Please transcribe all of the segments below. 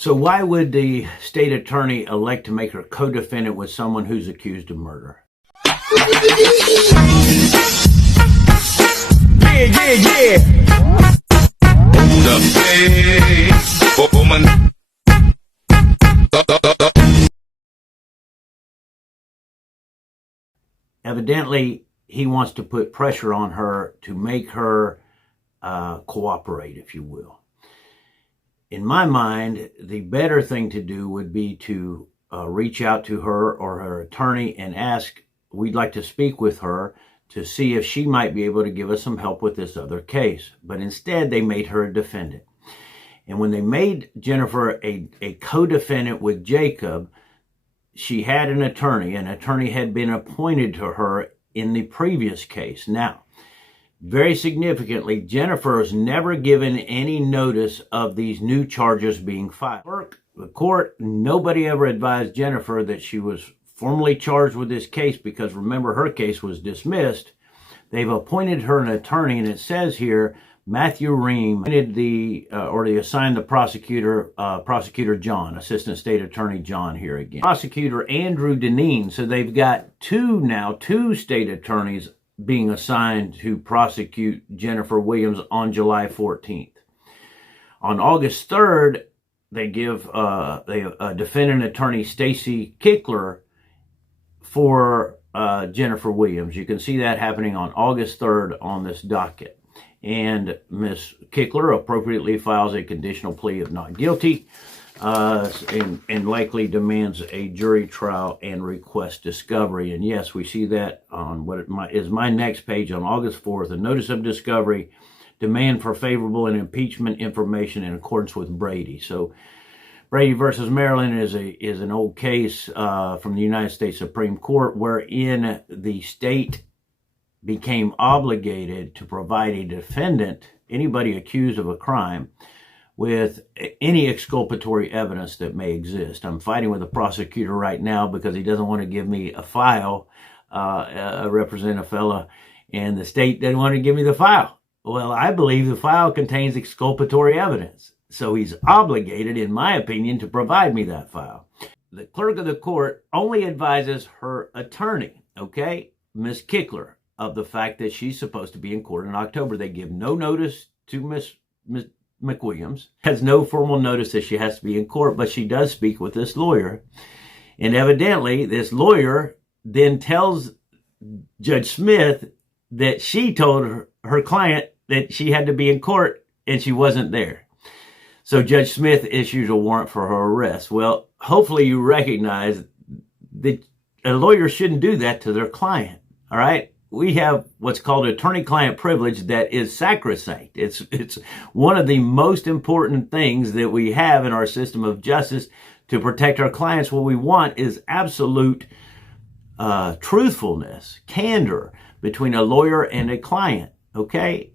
So why would the state attorney elect to make her co-defendant with someone who's accused of murder? Yeah. Woman. Evidently, he wants to put pressure on her to make her cooperate, if you will. In my mind, the better thing to do would be to reach out to her or her attorney and ask, we'd like to speak with her to see if she might be able to give us some help with this other case. But instead, they made her a defendant. And when they made Jennifer a co-defendant with Jacob, she had an attorney. An attorney had been appointed to her in the previous case. Now, very significantly, Jennifer was never given any notice of these new charges being filed. The court, nobody ever advised Jennifer that she was formally charged with this case because, remember, her case was dismissed. They've appointed her an attorney, and it says here, Matthew Ream assigned the prosecutor John, Assistant State Attorney John here again. Prosecutor Andrew Deneen. So they've got two state attorneys being assigned to prosecute Jennifer Williams on July 14th. On August 3rd, they give defendant attorney Stacy Kickler for Jennifer Williams. You can see that happening on August 3rd on this docket. And Ms. Kickler appropriately files a conditional plea of not guilty and likely demands a jury trial and requests discovery. And yes, we see that on what is my next page on August 4th, a notice of discovery, demand for favorable and impeachment information in accordance with Brady. So Brady versus Maryland is an old case from the United States Supreme Court wherein the state became obligated to provide a defendant, anybody accused of a crime, with any exculpatory evidence that may exist. I'm fighting with the prosecutor right now because he doesn't want to give me a file, represent a fella, and the state didn't want to give me the file. Well, I believe the file contains exculpatory evidence. So he's obligated, in my opinion, to provide me that file. The clerk of the court only advises her attorney, okay, Ms. Kickler, of the fact that she's supposed to be in court in October. They give no notice to Ms. McWilliams, has no formal notice that she has to be in court, but she does speak with this lawyer. And evidently, this lawyer then tells Judge Smith that she told her client that she had to be in court and she wasn't there. So Judge Smith issues a warrant for her arrest. Well, hopefully you recognize that a lawyer shouldn't do that to their client, all right? We have what's called attorney-client privilege that is sacrosanct. It's one of the most important things that we have in our system of justice to protect our clients. What we want is absolute truthfulness, candor between a lawyer and a client, okay?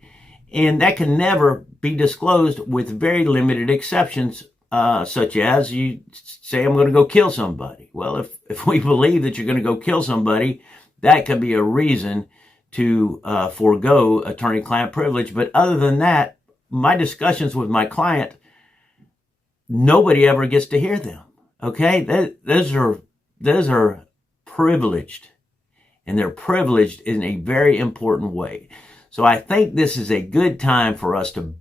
And that can never be disclosed with very limited exceptions, such as you say, I'm going to go kill somebody. Well, if we believe that you're going to go kill somebody, that could be a reason to forego attorney-client privilege. But other than that, my discussions with my client, nobody ever gets to hear them. Okay, those are privileged, and they're privileged in a very important way. So I think this is a good time for us to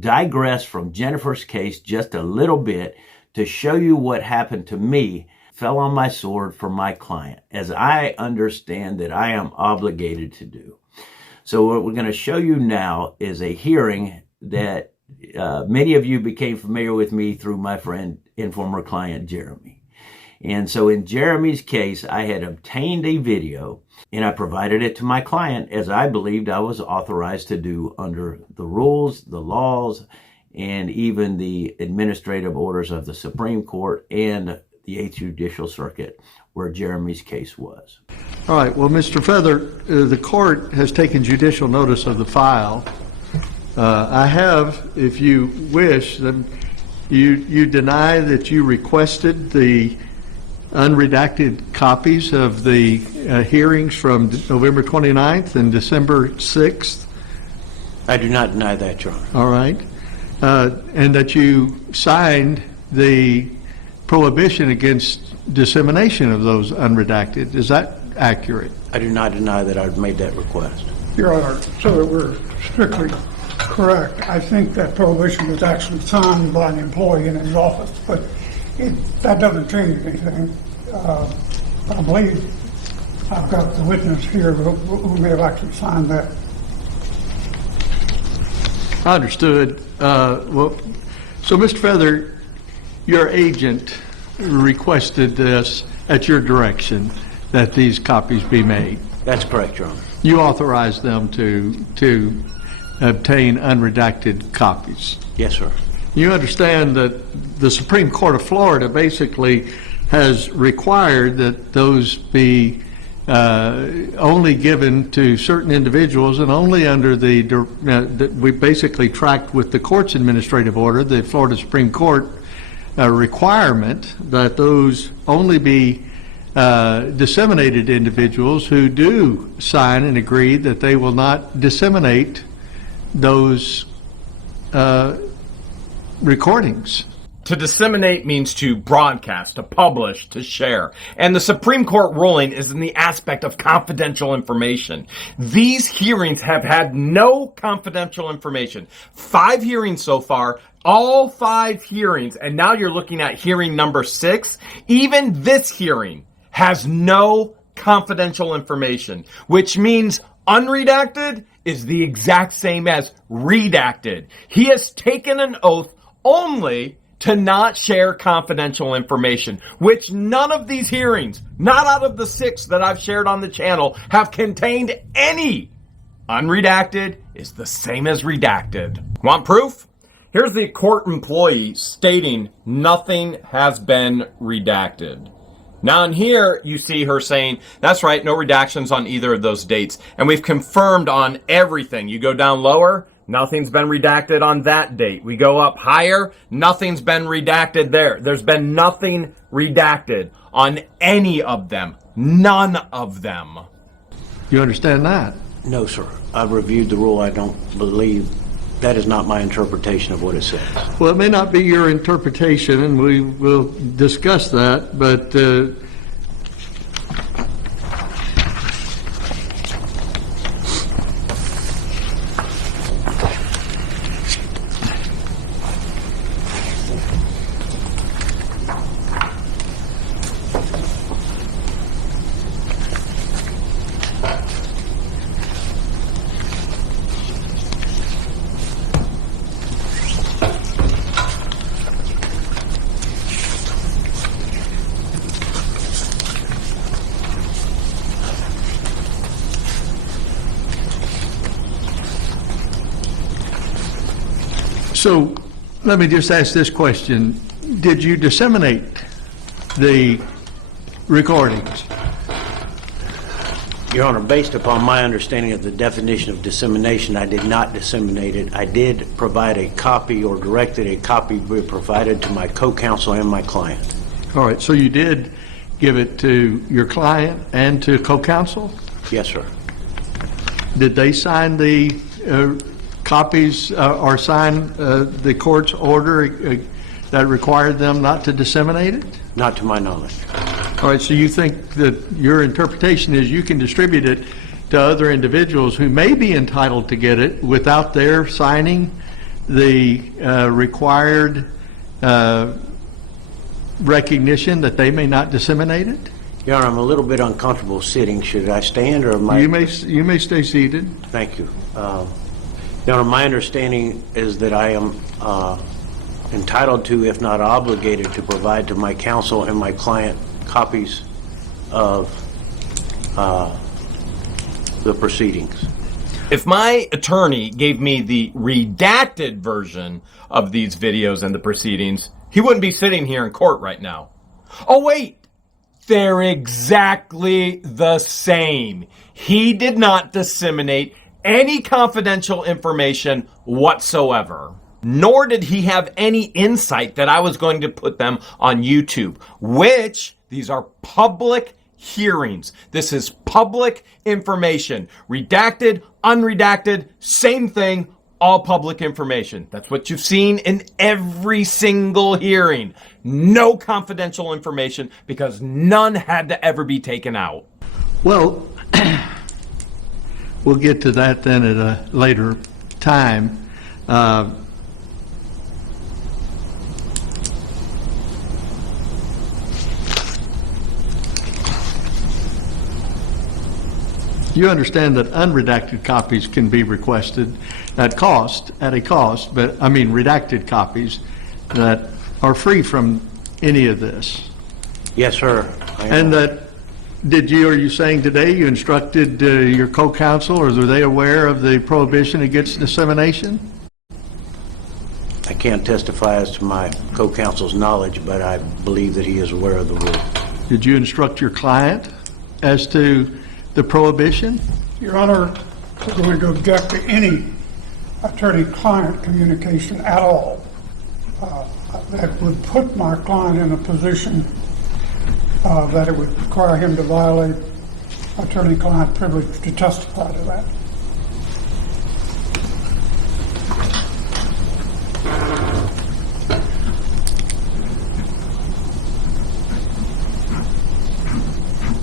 digress from Jennifer's case just a little bit to show you what happened to me. Fell on my sword for my client, as I understand that I am obligated to do. So what we're going to show you now is a hearing that many of you became familiar with me through my friend and former client, Jeremy. And so in Jeremy's case, I had obtained a video and I provided it to my client as I believed I was authorized to do under the rules, the laws, and even the administrative orders of the Supreme Court and the 8th Judicial Circuit, where Jeremy's case was. All right. Well, Mr. Feather, the court has taken judicial notice of the file. I have, if you wish, you deny that you requested the unredacted copies of the hearings from November 29th and December 6th. I do not deny that, Your Honor. All right. and that you signed the prohibition against dissemination of those unredacted. Is that accurate? I do not deny that I've made that request. Your Honor, so that we're strictly correct, I think that prohibition was actually signed by an employee in his office, but that doesn't change anything. I believe I've got the witness here who may have actually signed that. I understood. Well, so Mr. Feather, your agent requested this at your direction, that these copies be made. That's correct, Your Honor. You authorized them to obtain unredacted copies. Yes, sir. You understand that the Supreme Court of Florida basically has required that those be only given to certain individuals and only under that we basically tracked with the court's administrative order, the Florida Supreme Court requirement that those only be disseminated to individuals who do sign and agree that they will not disseminate those recordings. To disseminate means to broadcast, to publish, to share. And the Supreme Court ruling is in the aspect of confidential information. These hearings have had no confidential information. 5 hearings so far, all 5 hearings, and now you're looking at hearing number 6. Even this hearing has no confidential information, which means unredacted is the exact same as redacted. He has taken an oath only to not share confidential information, which none of these hearings, not out of the 6 that I've shared on the channel, have contained any. Unredacted is the same as redacted. Want proof? Here's the court employee stating nothing has been redacted. Now in here, you see her saying, that's right, no redactions on either of those dates. And we've confirmed on everything. You go down lower, nothing's been redacted on that date. We go up higher, nothing's been redacted there. There's been nothing redacted on any of them. None of them. You understand that? No, sir. I've reviewed the rule. I don't believe that is not my interpretation of what it says. Well, it may not be your interpretation, and we will discuss that, but so let me just ask this question. Did you disseminate the recordings? Your Honor, based upon my understanding of the definition of dissemination, I did not disseminate it. I did provide a copy or directed a copy be provided to my co-counsel and my client. All right, so you did give it to your client and to co-counsel? Yes, sir. Did they sign the copies or sign the court's order that required them not to disseminate it? Not to my knowledge. All right, so you think that your interpretation is you can distribute it to other individuals who may be entitled to get it without their signing the required recognition that they may not disseminate it? Your Honor, I'm a little bit uncomfortable sitting. Should I stand or am I? You may stay seated. Thank you. Your Honor, my understanding is that I am entitled to, if not obligated, to provide to my counsel and my client copies of the proceedings. If my attorney gave me the redacted version of these videos and the proceedings, he wouldn't be sitting here in court right now. Oh, wait. They're exactly the same. He did not disseminate any confidential information whatsoever. Nor did he have any insight that I was going to put them on YouTube, which these are public hearings. This is public information. Redacted, unredacted, same thing, all public information. That's what you've seen in every single hearing. No confidential information because none had to ever be taken out. Well, we'll get to that then at a later time. You understand that unredacted copies can be requested at a cost, but I mean redacted copies that are free from any of this. Yes, sir. And that, are you saying today you instructed your co-counsel, or were they aware of the prohibition against dissemination? I can't testify as to my co-counsel's knowledge, but I believe that he is aware of the rule. Did you instruct your client as to the prohibition? Your Honor, we're going to object to any attorney-client communication at all that would put my client in a position that it would require him to violate attorney-client privilege to testify to that.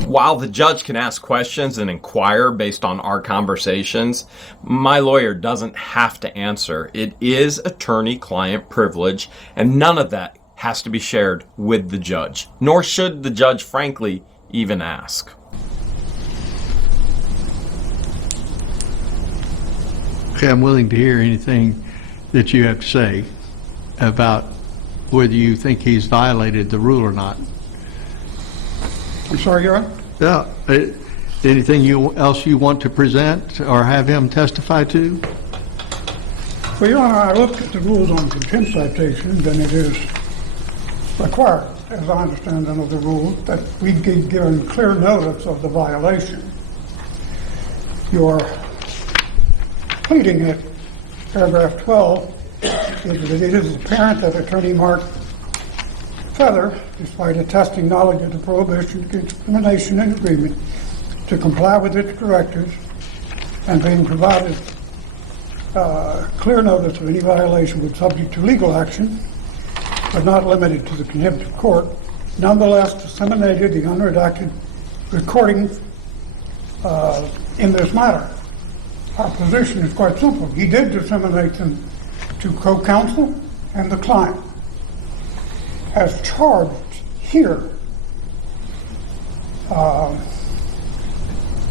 While the judge can ask questions and inquire based on our conversations, my lawyer doesn't have to answer. It is attorney-client privilege, and none of that has to be shared with the judge, nor should the judge, frankly, even ask. Okay, I'm willing to hear anything that you have to say about whether you think he's violated the rule or not. I'm sorry, Your Honor? Yeah. Anything else you want to present or have him testify to? Well, Your Honor, I looked at the rules on contempt citations, and it is required, as I understand under the rules, that we be given clear notice of the violation. Your pleading at paragraph 12 is that it is apparent that Attorney Mark Feather, despite attesting knowledge of the prohibition, discrimination, and agreement to comply with its directives and being provided clear notice of any violation was subject to legal action, but not limited to the contempt of court, nonetheless disseminated the unredacted recording in this matter. Our position is quite simple. He did disseminate them to co-counsel and the client. As charged here,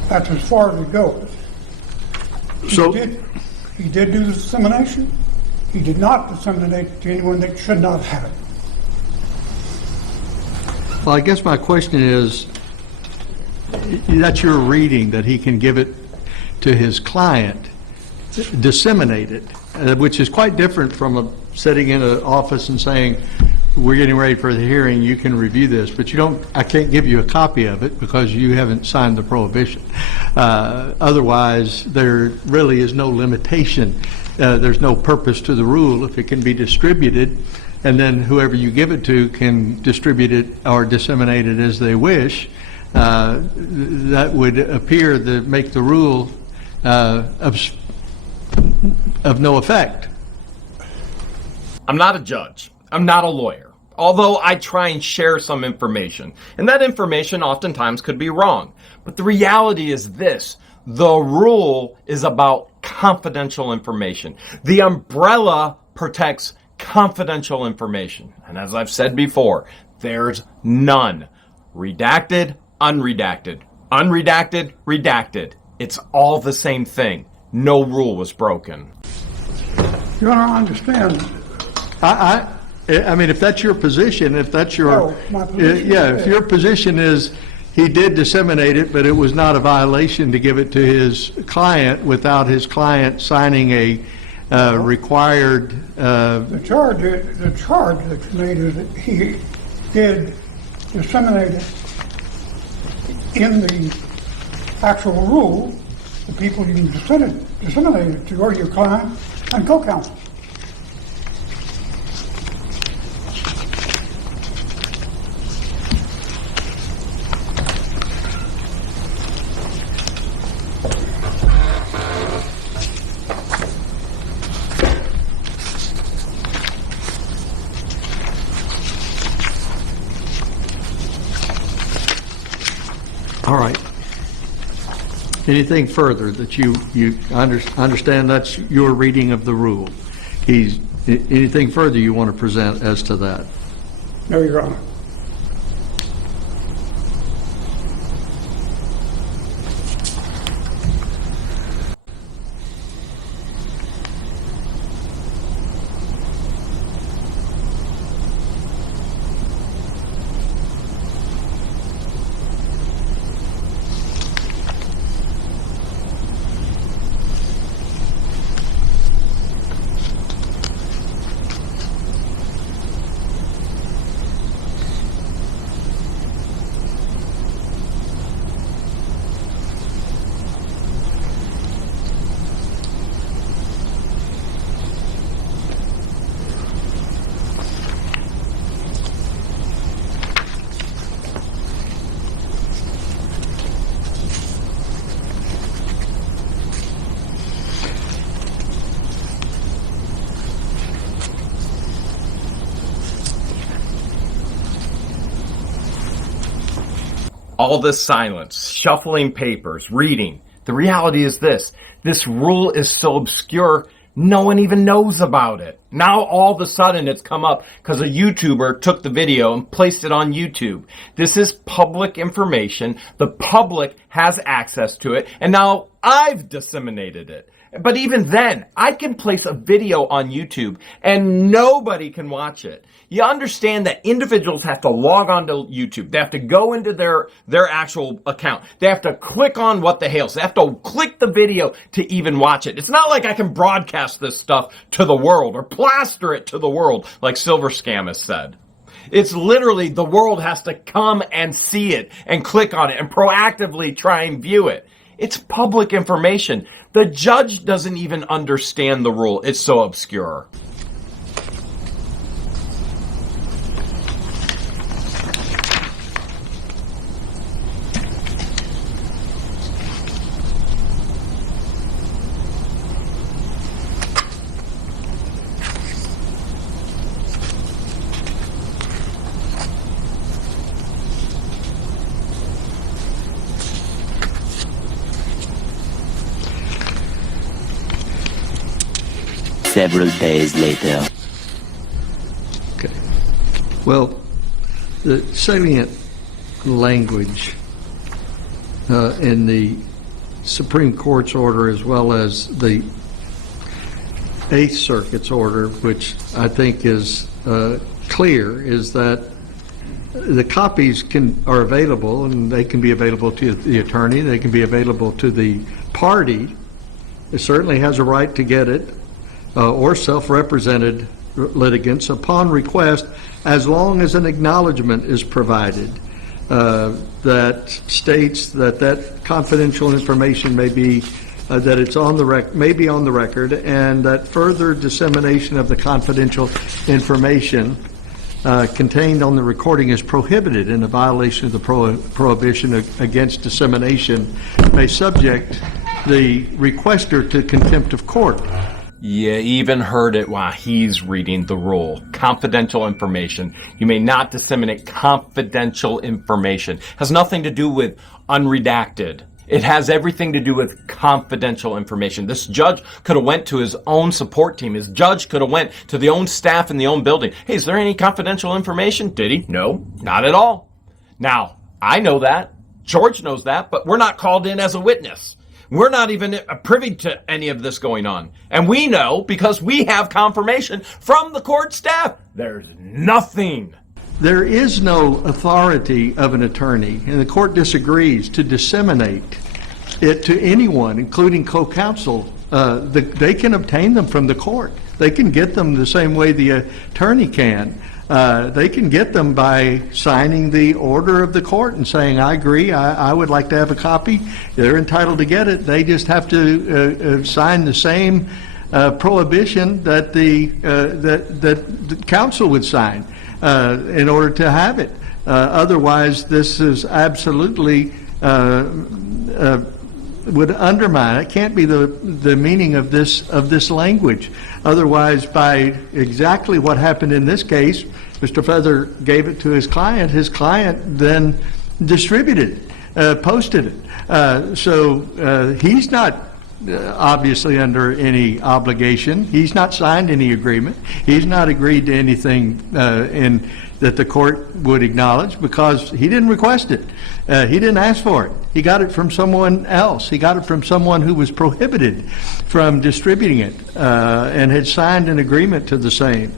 that's as far as it goes. So He did do the dissemination. He did not disseminate it to anyone that should not have it. Well, I guess my question is, that's your reading that he can give it to his client, disseminate it, which is quite different from sitting in an office and saying, we're getting ready for the hearing, you can review this, but I can't give you a copy of it because you haven't signed the prohibition. Otherwise, there really is no limitation. There's no purpose to the rule if it can be distributed, and then whoever you give it to can distribute it or disseminate it as they wish. That would appear to make the rule of no effect. I'm not a judge. I'm not a lawyer. Although I try and share some information, and that information oftentimes could be wrong. But the reality is this: the rule is about confidential information. The umbrella protects confidential information. And as I've said before, there's none. Redacted, unredacted, unredacted, redacted. It's all the same thing. No rule was broken. Your Honor, I understand. I mean, if that's your position, if that's your, my position if your position is he did disseminate it, but it was not a violation to give it to his client without his client signing a required. The charge that's made is that he did disseminate it in the actual rule. The people you disseminate it to are your client and co-counsel. All right. Anything further that you understand that's your reading of the rule? Anything further you want to present as to that? No, Your Honor. All this silence, shuffling papers, reading. The reality is this rule is so obscure, no one even knows about it. Now all of a sudden it's come up because a YouTuber took the video and placed it on YouTube. This is public information. The public has access to it, and now I've disseminated it. But even then, I can place a video on YouTube and nobody can watch it. You understand that individuals have to log on to YouTube. They have to go into their actual account. They have to click on what the hails. They have to click the video to even watch it. It's not like I can broadcast this stuff to the world or plaster it to the world like Silver Scam has said. It's literally the world has to come and see it and click on it and proactively try and view it. It's public information. The judge doesn't even understand the rule. It's so obscure. Several days later. Okay. Well, the salient language in the Supreme Court's order, as well as the Eighth Circuit's order, which I think is clear, is that the copies are available, and they can be available to the attorney. They can be available to the party. It certainly has a right to get it. Or self-represented litigants upon request, as long as an acknowledgement is provided that states that confidential information may be that it's on the may be on the record, and that further dissemination of the confidential information contained on the recording is prohibited in a violation of the prohibition against dissemination may subject the requester to contempt of court. You even heard it while he's reading the rule. Confidential information. You may not disseminate confidential information. Has nothing to do with unredacted. It has everything to do with confidential information. This judge could have went to his own support team. His judge could have went to the own staff in the own building. Hey, is there any confidential information? Did he? No, not at all. Now, I know that. George knows that, but we're not called in as a witness. We're not even privy to any of this going on. And we know because we have confirmation from the court staff. There's nothing. There is no authority of an attorney, and the court disagrees, to disseminate it to anyone, including co-counsel. They can obtain them from the court. They can get them the same way the attorney can. They can get them by signing the order of the court and saying, I agree, I would like to have a copy. They're entitled to get it. They just have to sign the same prohibition that the counsel would sign in order to have it. Otherwise, this is absolutely would undermine. It can't be the meaning of this language. Otherwise, by exactly what happened in this case, Mr. Feather gave it to his client. His client then distributed posted it. So he's not obviously under any obligation. He's not signed any agreement. He's not agreed to anything that the court would acknowledge because he didn't request it. He didn't ask for it. He got it from someone else. He got it from someone who was prohibited from distributing it and had signed an agreement to the same.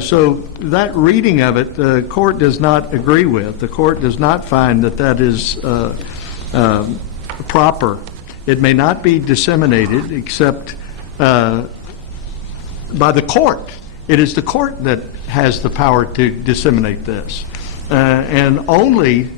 So that reading of it, the court does not agree with. The court does not find that that is proper. It may not be disseminated except by the court. It is the court that has the power to disseminate this, and only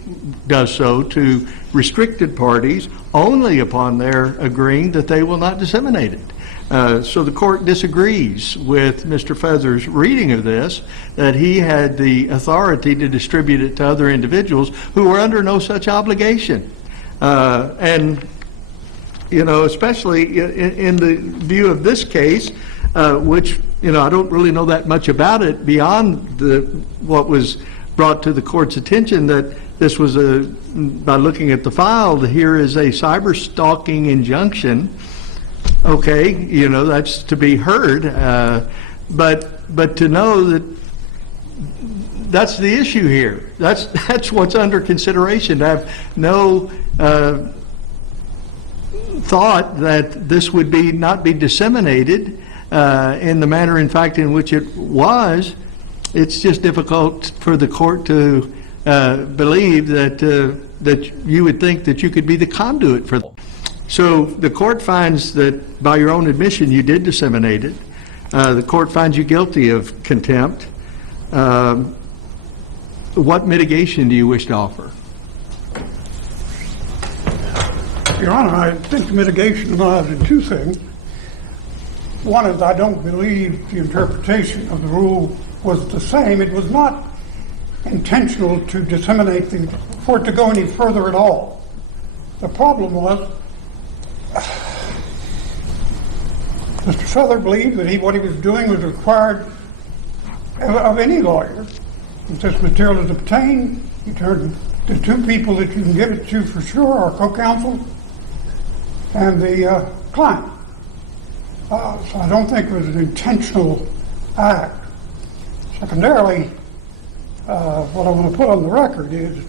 does so to restricted parties only upon their agreeing that they will not disseminate it. So the court disagrees with Mr. Feather's reading of this, that he had the authority to distribute it to other individuals who were under no such obligation. And you know, especially in the view of this case, which, you know, I don't really know that much about it beyond what was brought to the court's attention, that this was by looking at the file, here is a cyber stalking injunction. Okay, you know, that's to be heard, but to know that that's the issue here. That's what's under consideration. To have no thought that this would not be disseminated in the manner, in fact, in which it was. It's just difficult for the court to believe that you would think that you could be the conduit for. So the court finds that by your own admission you did disseminate it. The court finds you guilty of contempt. What mitigation do you wish to offer? Your Honor, I think mitigation lies in two things. One is I don't believe the interpretation of the rule was the same. It was not intentional to disseminate for it to go any further at all. The problem was Mr. Feather believed that what he was doing was required of any lawyer. If this material is obtained, you turn the two people that you can give it to for sure are co-counsel and the client. So I don't think it was an intentional act. Secondarily, what I want to put on the record is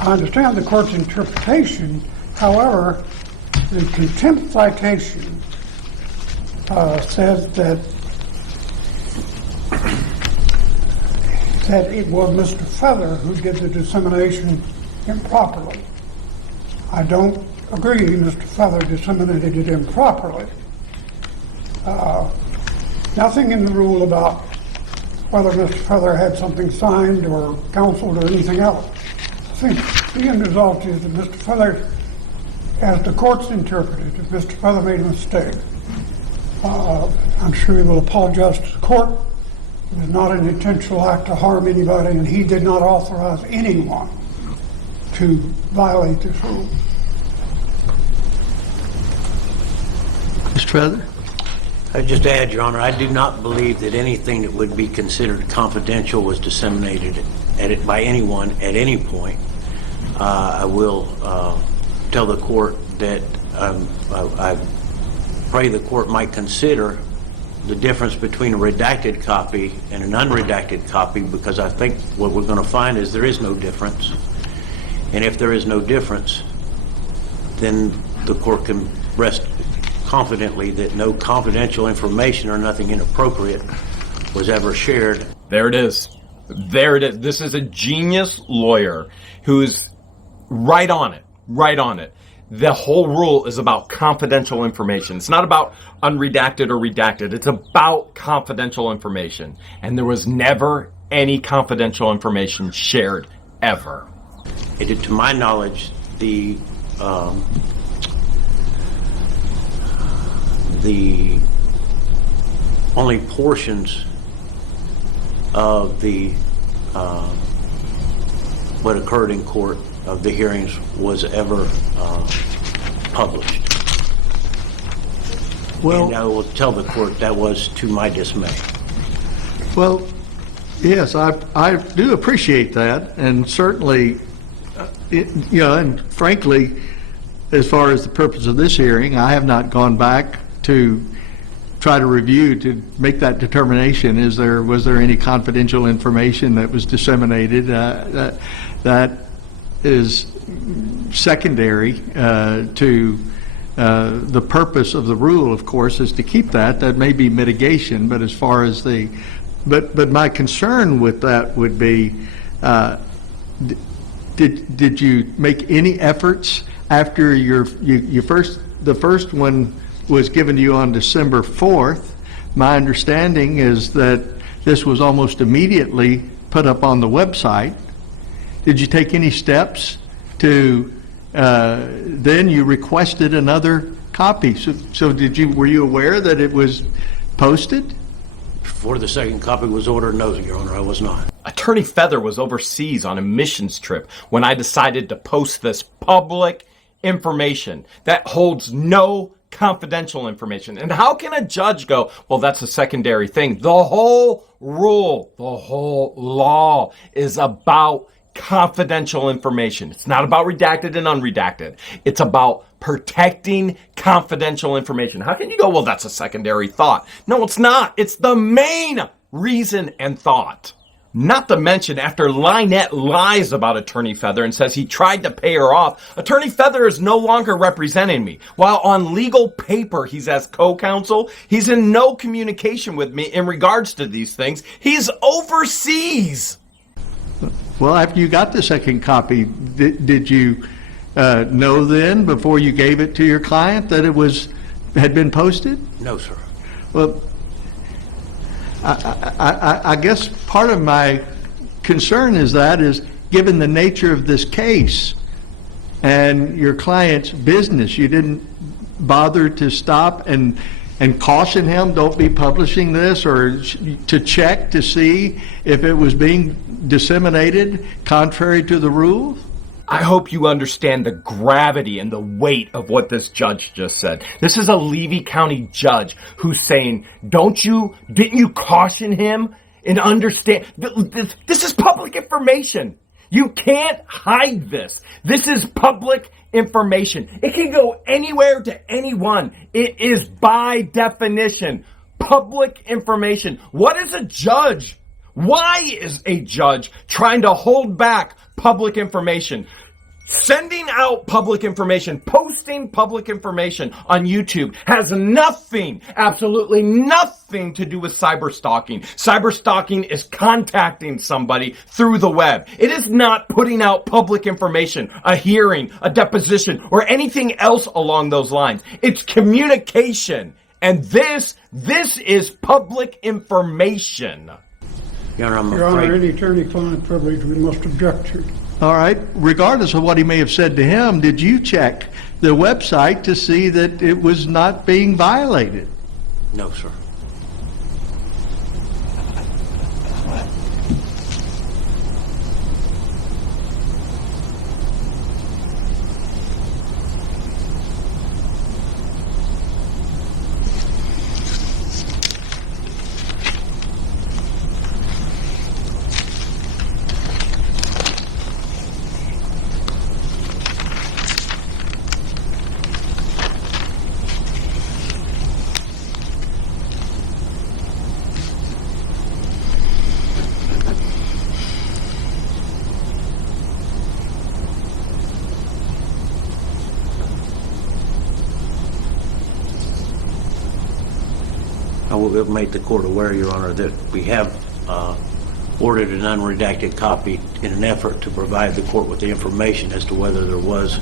I understand the court's interpretation. However, the contempt citation says that it was Mr. Feather who did the dissemination improperly. I don't agree Mr. Feather disseminated it improperly. Nothing in the rule about whether Mr. Feather had something signed or counseled or anything else. I think the end result is that Mr. Feather, as the court's interpreted, if Mr. Feather made a mistake, I'm sure he will apologize to the court. It was not an intentional act to harm anybody, and he did not authorize anyone to violate this rule. Mr. Feather? I just add, Your Honor, I do not believe that anything that would be considered confidential was disseminated by anyone at any point. I will tell the court that I pray the court might consider the difference between a redacted copy and an unredacted copy, because I think what we're going to find is there is no difference. And if there is no difference, then the court can rest confidently that no confidential information or nothing inappropriate was ever shared. There it is. There it is. This is a genius lawyer who is right on it. Right on it. The whole rule is about confidential information. It's not about unredacted or redacted. It's about confidential information. And there was never any confidential information shared, ever. To my knowledge, the only portions of the what occurred in court of the hearings was ever published. Well, and I will tell the court that was to my dismay. Well, yes, I do appreciate that, and certainly And frankly, as far as the purpose of this hearing, I have not gone back to try to review to make that determination. Was there any confidential information that was disseminated? That is secondary to the purpose of the rule, of course, is to keep that. That may be mitigation, but as far as but my concern with that would be, did you make any efforts after the first one was given to you on December 4th? My understanding is that this was almost immediately put up on the website. Did you take any steps to, then you requested another copy? So were you aware that it was posted? Before the second copy was ordered, no, Your Honor, I was not. Attorney Feather was overseas on a missions trip when I decided to post this public information that holds no confidential information. And how can a judge go, well, that's a secondary thing? The whole rule, the whole law is about confidential information. It's not about redacted and unredacted. It's about protecting confidential information. How can you go, well, that's a secondary thought? No, it's not. It's the main reason and thought. Not to mention, after Lynette lies about Attorney Feather and says he tried to pay her off, Attorney Feather is no longer representing me. While on legal paper he's as co-counsel, he's in no communication with me in regards to these things. He's overseas. Well, after you got the second copy, did you know then, before you gave it to your client, that it had been posted? No, sir. Well, I guess part of my concern is given the nature of this case and your client's business, you didn't bother to stop and caution him, don't be publishing this, or to check to see if it was being disseminated contrary to the rules? I hope you understand the gravity and the weight of what this judge just said. This is a Levy County judge who's saying, didn't you caution him and understand? This is public information. You can't hide this. This is public information. It can go anywhere to anyone. It is by definition public information. What is a judge? Why is a judge trying to hold back public information? Sending out public information, posting public information on YouTube has nothing, absolutely nothing to do with cyber stalking. Cyber stalking is contacting somebody through the web. It is not putting out public information, a hearing, a deposition, or anything else along those lines. It's communication. And this is public information. Your Honor, Your Honor, any attorney-client privilege we must object to. All right. Regardless of what he may have said to him, did you check the website to see that it was not being violated? No, sir. I will make the court aware, Your Honor, that we have ordered an unredacted copy in an effort to provide the court with the information as to whether there was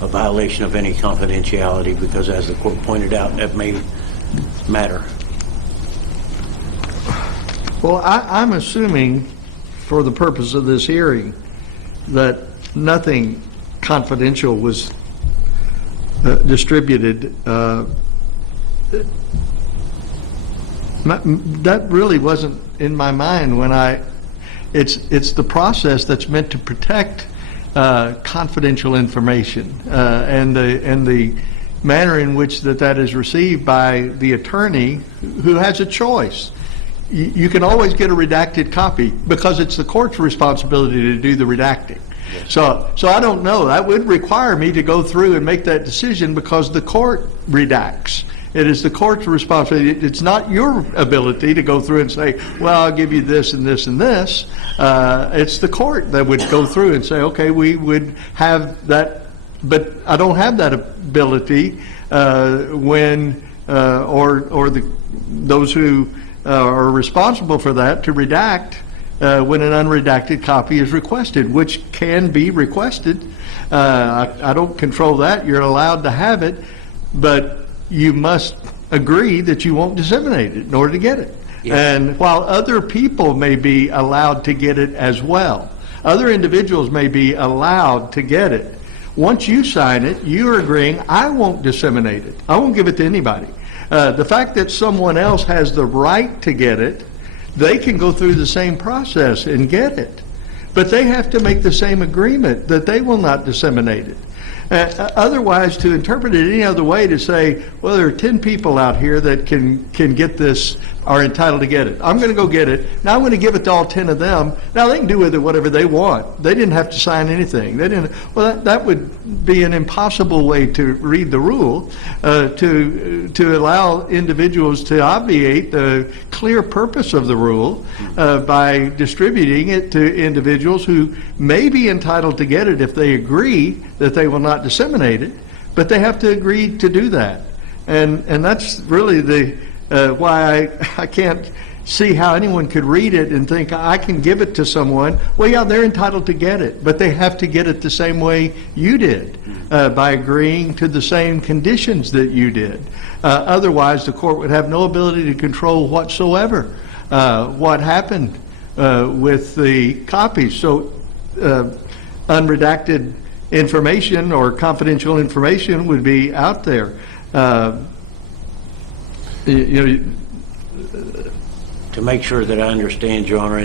a violation of any confidentiality, because as the court pointed out, that may matter. Well, I'm assuming, for the purpose of this hearing, that nothing confidential was distributed. That really wasn't in my mind when it's the process that's meant to protect confidential information, and the manner in which that is received by the attorney who has a choice. You can always get a redacted copy because it's the court's responsibility to do the redacting. So I don't know. That would require me to go through and make that decision because the court redacts. It is the court's responsibility. It's not your ability to go through and say, well, I'll give you this and this and this. It's the court that would go through and say, okay, we would have that, but I don't have that ability when those who are responsible for that to redact when an unredacted copy is requested, which can be requested. I don't control that. You're allowed to have it, but you must agree that you won't disseminate it in order to get it. Yes. And while other people may be allowed to get it as well, other individuals may be allowed to get it. Once you sign it, you're agreeing, I won't disseminate it. I won't give it to anybody. The fact that someone else has the right to get it, they can go through the same process and get it. But they have to make the same agreement that they will not disseminate it. Otherwise, to interpret it any other way, to say, well, there are 10 people out here that can get this, are entitled to get it. I'm going to go get it. Now I'm going to give it to all 10 of them. Now they can do with it whatever they want. They didn't have to sign anything. They didn't. Well, that would be an impossible way to read the rule, to allow individuals to obviate the clear purpose of the rule by distributing it to individuals who may be entitled to get it if they agree that they will not disseminate it, but they have to agree to do that. And that's really the why I can't see how anyone could read it and think I can give it to someone. Well, yeah, they're entitled to get it, but they have to get it the same way you did, by agreeing to the same conditions that you did. Otherwise, the court would have no ability to control whatsoever what happened with the copies. So unredacted information or confidential information would be out there. To make sure that I understand, Your Honor,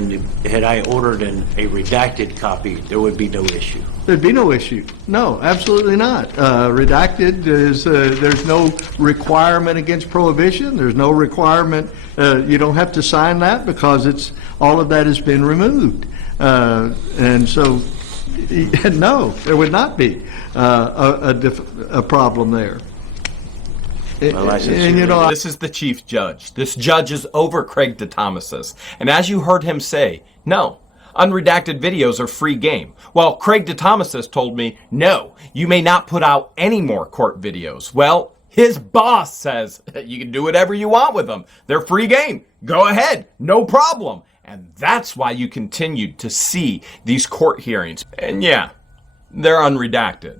had I ordered a redacted copy, there would be no issue. There'd be no issue. No, absolutely not. Redacted is, there's no requirement against prohibition. There's no requirement, you don't have to sign that because all of that has been removed. And so, no, there would not be a problem there. Well, This is the chief judge. This judge is over Craig DeThomas's. And as you heard him say, no, unredacted videos are free game. Well, Craig DeThomas's told me, no, you may not put out any more court videos. Well, his boss says you can do whatever you want with them. They're free game. Go ahead. No problem. And that's why you continued to see these court hearings. And yeah, they're unredacted,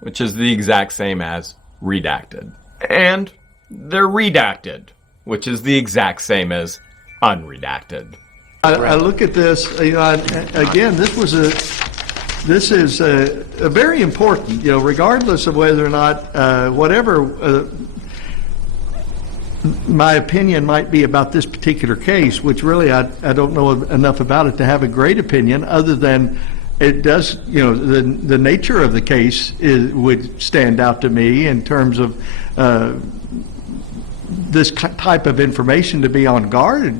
which is the exact same as redacted. And they're redacted, which is the exact same as unredacted. I look at this, again, this is a very important, regardless of whether or not, whatever my opinion might be about this particular case, which really I don't know enough about it to have a great opinion, other than it does, the nature of the case would stand out to me in terms of this type of information, to be on guard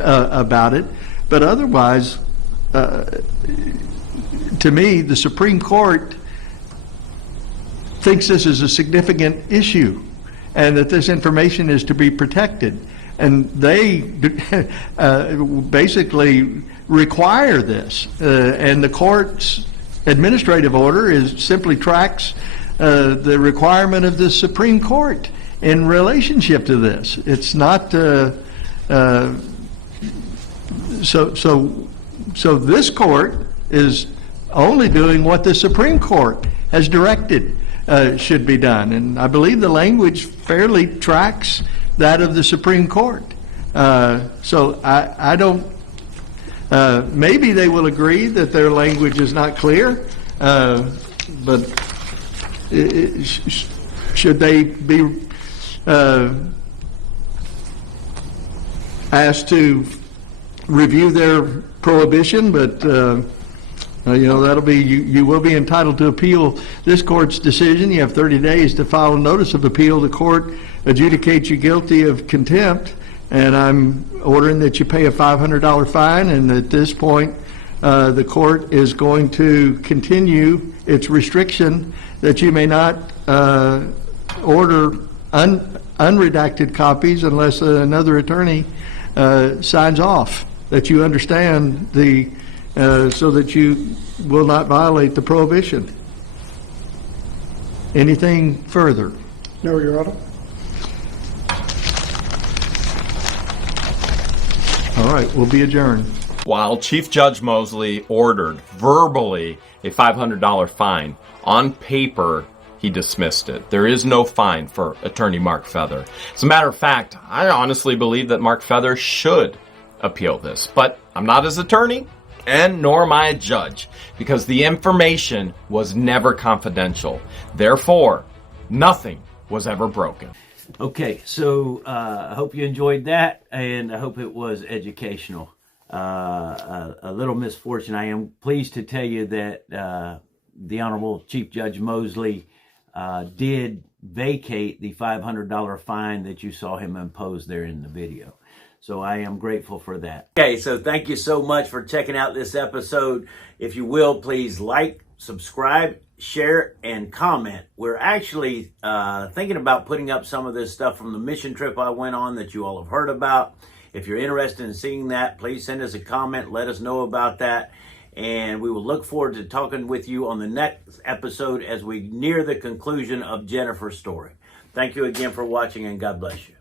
about it. But otherwise, to me, the Supreme Court thinks this is a significant issue and that this information is to be protected. And they basically require this. And the court's administrative order simply tracks the requirement of the Supreme Court in relationship to this. It's not so this court is only doing what the Supreme Court has directed should be done, and I believe the language fairly tracks that of the Supreme Court. So I don't. Maybe they will agree that their language is not clear, but should they be asked to review their prohibition? But that'll be, you will be entitled to appeal this court's decision. You have 30 days to file a notice of appeal. The court adjudicates you guilty of contempt, and I'm ordering that you pay a $500 fine, and at this point the court is going to continue its restriction that you may not order unredacted copies unless another attorney signs off, that you understand so that you will not violate the prohibition. Anything further? No, Your Honor. All right, we'll be adjourned. While Chief Judge Mosley ordered verbally a $500 fine, on paper he dismissed it. There is no fine for attorney Mark Feather. As a matter of fact, I honestly believe that Mark Feather should appeal this, but I'm not his attorney, and nor am I a judge, because the information was never confidential. Therefore, nothing was ever broken. Okay, so I hope you enjoyed that, and I hope it was educational. A little misfortune. I am pleased to tell you that the Honorable Chief Judge Mosley did vacate the $500 fine that you saw him impose there in the video. So I am grateful for that. Okay, so thank you so much for checking out this episode. If you will, please like, subscribe, share, and comment. We're actually thinking about putting up some of this stuff from the mission trip I went on that you all have heard about. If you're interested in seeing that, please send us a comment. Let us know about that. And we will look forward to talking with you on the next episode as we near the conclusion of Jennifer's story. Thank you again for watching, and God bless you.